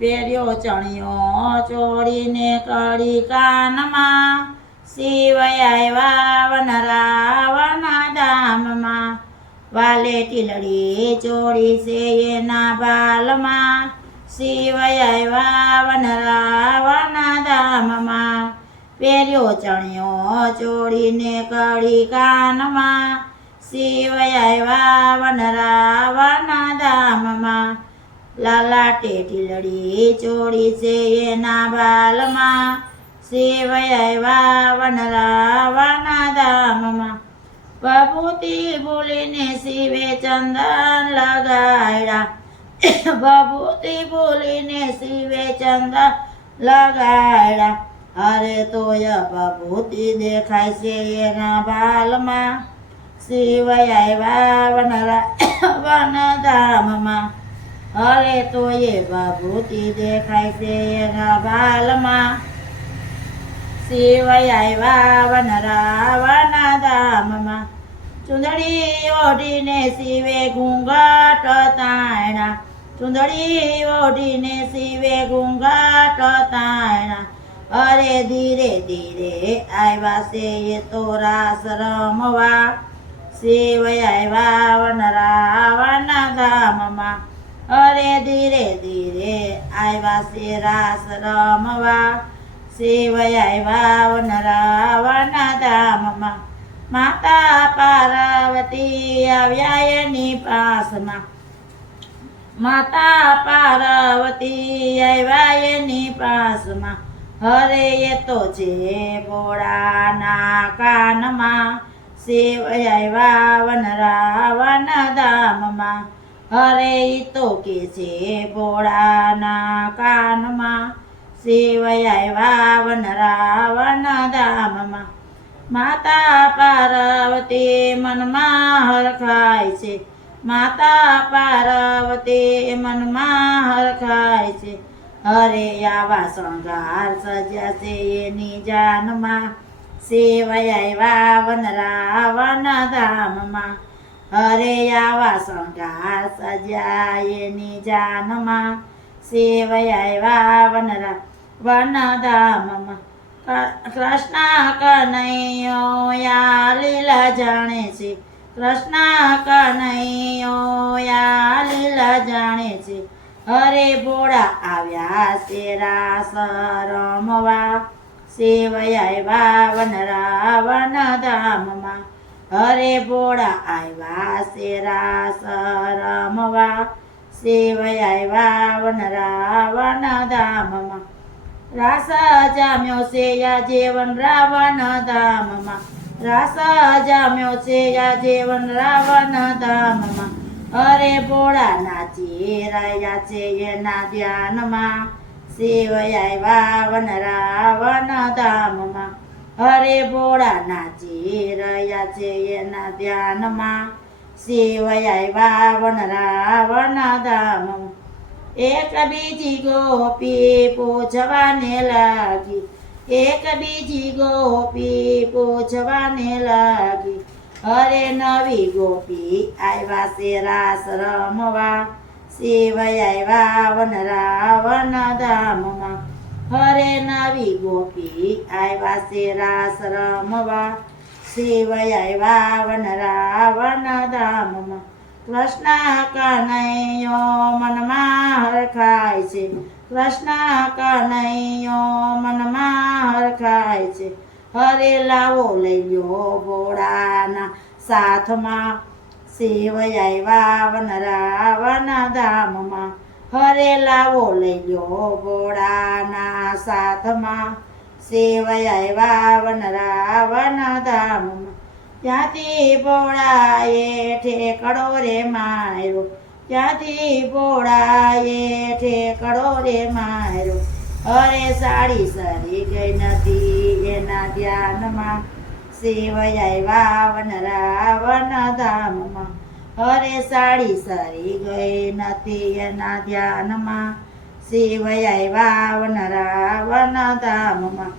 પહેર્યો ચણિયો ચોળીને કડી કાનમાં, શિવ આવ્યા વન રાવણ ધામમાં, વાલે ટીલડી ચોળી છે એના બાલમાં, શિવ આવ્યા વન રાવણ ધામમાં, પહેર્યો ચણિયો ચોળીને કડી કાનમાં, શિવ આવ્યા વન રાવણ ધામમાં, લાલાટે ટીલડી ચોળી છે એના બાલમાં, શિવ આવ્યા વન રાવણ ધામમાં, બબૂતી બોલીને શિવે ચંદન લગાડ્યા, બબૂતી બોલીને શિવે ચંદન લગાડ્યા, અરે તોય બબૂતી દેખાય છે એના બાલમાં, શિવ આવ્યા વન ધામમાં, અરે તોય બબૂતી દેખાય છે એના બાલમાં, શિવ આવ્યા વન રાવણ ધામમાં, ચુંદડી ઓઢીને શિવે ઘૂંઘટ તાણ્યા, ચુંદડી ઓઢીને શિવે ઘૂંઘટ તાણ્યા, અરે ધીરે ધીરે આવ્યા છે એ તો રાસ રમવા, શિવ આવ્યા વન રાવણ ધામમાં, અરે ધીરે ધીરે આવ્યા છે રાસ રમવા, શિવ આવ્યા વન રાવણ ધામમાં, માતા પાર્વતી આવ્યા એની પાસમાં, માતા પાર્વતી આવ્યા એની પાસમાં, હરે એ તો છે ભોળાના કાનમાં, શિવ આવ્યા વન રાવણ ધામમાં, હરે ઈ તો કે છે ભોળાના કાનમાં, શિવ આવ્યા વન રાવણ ધામમાં, માતા પાર્વતી મનમાં હરખાય છે, માતા પાર્વતી મનમાં હરખાય છે, હરે આવા શણગાર સજ્યા છે એની જાનમાં, શિવ આવ્યા વન રાવણ ધામમાં, હરે આવા શણગાર સજ્યા એની જાનમાં, શિવ આવ્યા વન ધામમાં, કૃષ્ણ કનૈયો યા લીલા જાણે છે, કૃષ્ણ કનૈયો યા લીલા જાણે છે, હરે ભોળા આવ્યા છે રાસ રમવા, શિવ આવ્યા વન રાવણ ધામમાં, હરે ભોળા આવ્યા છે રાસ રમવા, શિવ આવ્યા વન રાવણ ધામમાં, રાસ જામ્યો છે આજે વન રાવણ ધામમાં, રાસ જામ્યો છે આજે વન રાવણ ધામમાં, અરે ભોળા નાચી રહ્યા છે એના ધ્યાનમાં, શિવ આવ્યા વન રાવણ ધામમાં, અરે ભોળા નાચી રહ્યા છે એના ધ્યાનમાં, શિવ આવ્યા વન રાવણ ધામમાં, એક બીજી ગોપી પૂછવાને લાગી, એક બીજી ગોપી પૂછવાને લાગી, અરે નવી ગોપી આવ્યા છે રાસ રમવા, શિવ આવ્યા વન રાવણ ધામમાં, હરે નવી ગોપી આવ્યા છે રાસ રમવા, શિવ આવ્યા વન રાવણ ધામમાં, કૃષ્ણ કનૈયો મનમાં હરખાય છે, કૃષ્ણ કનૈયો મનમાં હરખાય છે, હરે લાવો લઈ લ્યો ભોળાના સાથમાં, શિવ આવ્યા વન રાવણ ધામમાં, હરે લાવો લઈ લ્યો ભોળાના સાથમાં, શિવ આવ્યા વન રાવણ ધામમાં, ત્યાંથી ભોળાએ ઠેકડો રે માર્યો, ત્યાંથી ભોળાએ ઠેકડો રે માર્યો, અરે સાડી સરી ગઈ નથી એના ધ્યાનમાં, શિવ આવ્યા વન રાવણ ધામમાં, અરે સાડી સરી ગઈ નથી એના ધ્યાનમાં, શિવ આવ્યા વન રાવણ ધામમાં,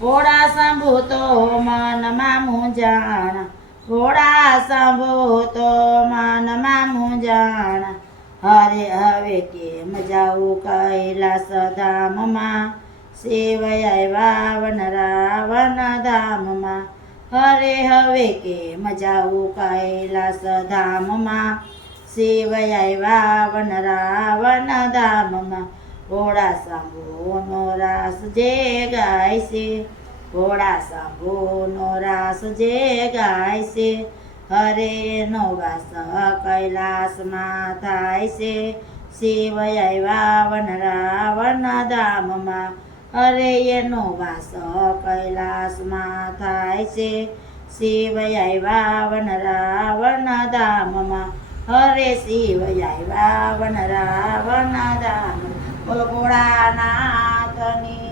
ભોળા શંભુ તો મનમાં મૂંઝાણા, ભોળા શંભુ તો મનમાં મૂંઝાણા, હરે હવે કેમ જાવું કૈલાસ ધામમાં શિવ આવ્યા વન રાવણ ધામમાં હરે હવે કેમ જાવું કૈલાસ ધામમાં શિવ આવ્યા વન રાવણ ધામમાં ઘોડા શંભુનો રાસ જે ગાય છે ઘોડા શંભુનો રાસ જે ગાય છે હરે નો વાસ કૈલાસમાં થાય છે શિવ આવ્યા વન રાવણ ધામમાં હરે એનો વાસ કૈલાસમાં થાય છે શિવ આવ્યા વન રાવણ ધામમાં હરે શિવ આવ્યા વન રાવણ ધામ બોલ ભોળાનાથની